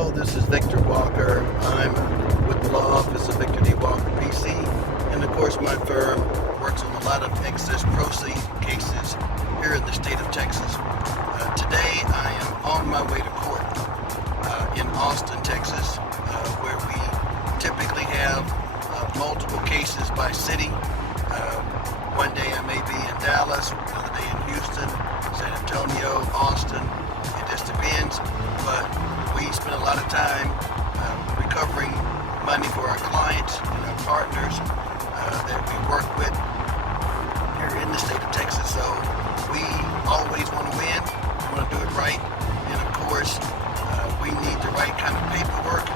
Hello, this is Victor Walker. I'm with the law office of Victor D. Walker, PC, and of course my firm works on a lot of excess proceed cases here in the state of Texas. Today I am on my way to court in Austin, Texas, where we typically have multiple cases by city. One day I may be in Dallas, another day in Houston, San Antonio, Austin. It just depends, but we spend a lot of time recovering money for our clients and our partners that we work with here in the state of Texas. So we always want to win, we want to do it right, and of course we need the right kind of paperwork,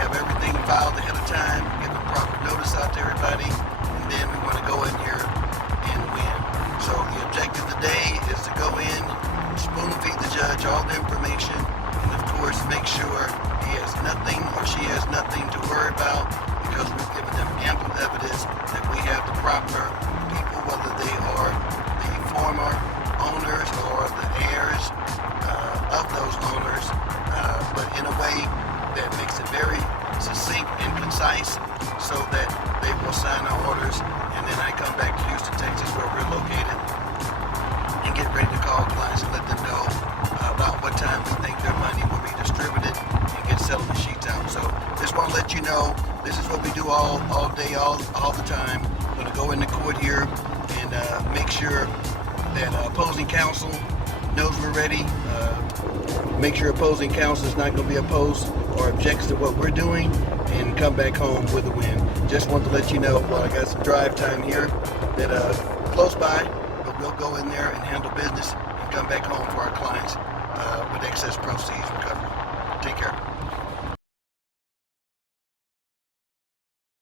have everything filed ahead of time, give the proper notice out to everybody, and then we want to go in here and win. So the objective today is to go in, spoon feed the judge all the information, and of course make sure he has nothing or she has nothing to worry about, because we've given them ample evidence that we have the proper people, whether they are the former owners or the heirs of those owners, but in a way that makes it very succinct and concise so that they will sign our orders, and then I come back to Houston, Texas, where we're located, and get ready to call clients and let them know about what time we think their money will be distributed and get settlement sheets out. So just want to let you know, this is what we do all day, all the time. I'm going to go into court here and make sure that opposing counsel knows we're ready. Make sure opposing counsel is not going to be opposed or objects to what we're doing, and come back home with a win. Just want to let you know, while I got some drive time here, that close by, but we'll go in there and handle business and come back home for our clients with excess proceeds.